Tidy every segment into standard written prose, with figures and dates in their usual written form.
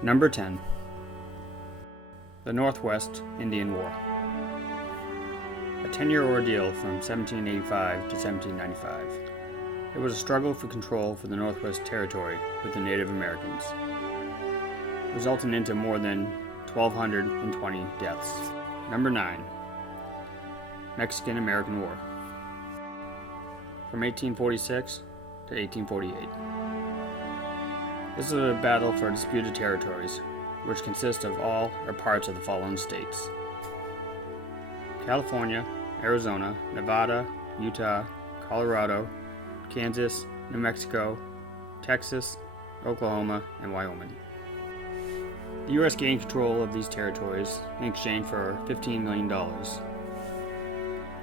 Number 10. The Northwest Indian War. A 10-year ordeal from 1785 to 1795. It was a struggle for control for the Northwest Territory with the Native Americans, resulting into more than 1,220 deaths. Number 9. Mexican-American War. From 1846 to 1848. This is a battle for disputed territories, which consist of all or parts of the following states: California, Arizona, Nevada, Utah, Colorado, Kansas, New Mexico, Texas, Oklahoma, and Wyoming. The U.S. gained control of these territories in exchange for $15 million.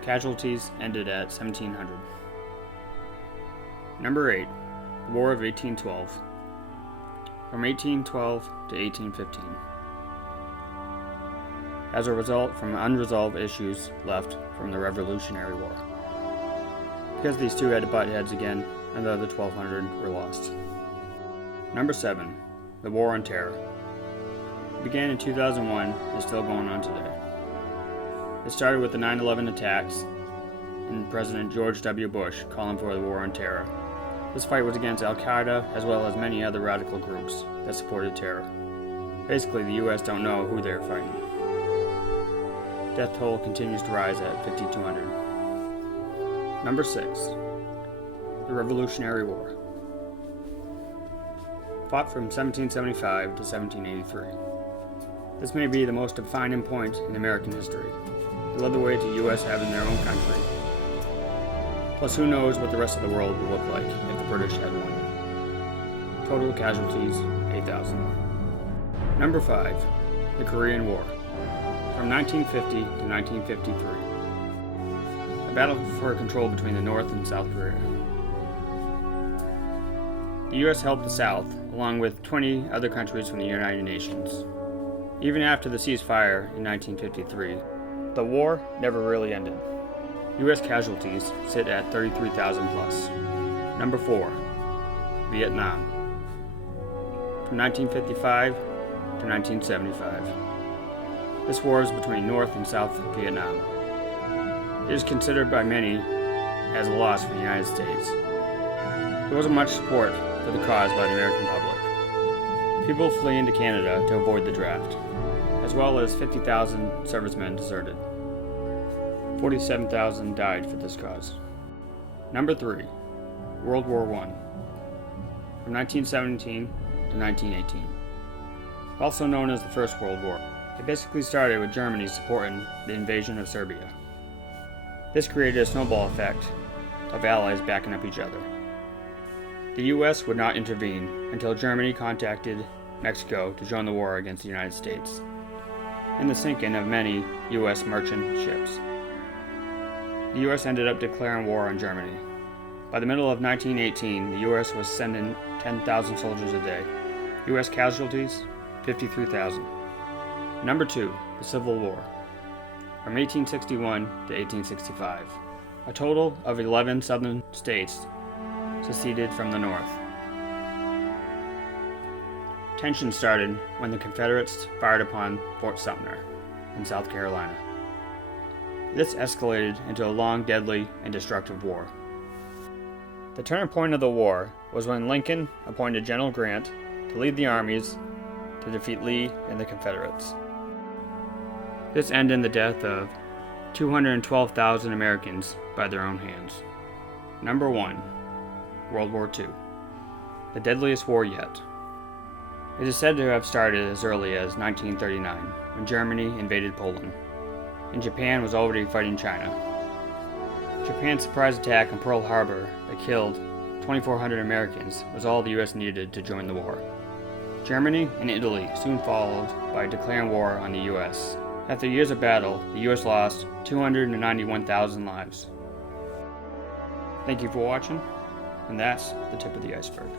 Casualties ended at 1,700. Number 8. War of 1812. From 1812 to 1815. As a result from unresolved issues left from the Revolutionary War. Because these two had to butt heads again, and the other 1,200 were lost. Number 7. The War on Terror. It began in 2001 and is still going on today. It started with the 9/11 attacks and President George W. Bush calling for the War on Terror. This fight was against Al-Qaeda as well as many other radical groups that supported terror. Basically, the U.S. don't know who they're fighting. Death toll continues to rise at 5,200. Number 6. The Revolutionary War. Fought from 1775 to 1783. This may be the most defining point in American history. It led the way to U.S. having their own country. Plus, who knows what the rest of the world would look like if the British had won. Total casualties, 8,000. Number 5. The Korean War. From 1950 to 1953. A battle for control between the North and South Korea. The U.S. helped the South, along with 20 other countries from the United Nations. Even after the ceasefire in 1953, the war never really ended. U.S. casualties sit at 33,000 plus. Number 4. Vietnam. From 1955 to 1975. This war is between North and South Vietnam. It is considered by many as a loss for the United States. There wasn't much support for the cause by the American public. People fleeing to Canada to avoid the draft, as well as 50,000 servicemen deserted. 47,000 died for this cause. Number 3. World War I. From 1917 to 1918. Also known as the First World War. It basically started with Germany supporting the invasion of Serbia. This created a snowball effect of allies backing up each other. The U.S. would not intervene until Germany contacted Mexico to join the war against the United States, and the sinking of many U.S. merchant ships. The U.S. ended up declaring war on Germany. By the middle of 1918, the U.S. was sending 10,000 soldiers a day. U.S. casualties, 53,000. Number 2, the Civil War. From 1861 to 1865. A total of 11 southern states seceded from the North. Tension started when the Confederates fired upon Fort Sumter in South Carolina. This escalated into a long, deadly, and destructive war. The turning point of the war was when Lincoln appointed General Grant to lead the armies to defeat Lee and the Confederates. This ended in the death of 212,000 Americans by their own hands. Number 1. World War II. The deadliest war yet. It is said to have started as early as 1939, when Germany invaded Poland, and Japan was already fighting China. Japan's surprise attack on Pearl Harbor that killed 2,400 Americans was all the U.S. needed to join the war. Germany and Italy soon followed by declaring war on the U.S. After years of battle, the U.S. lost 291,000 lives. Thank you for watching, and that's the tip of the iceberg.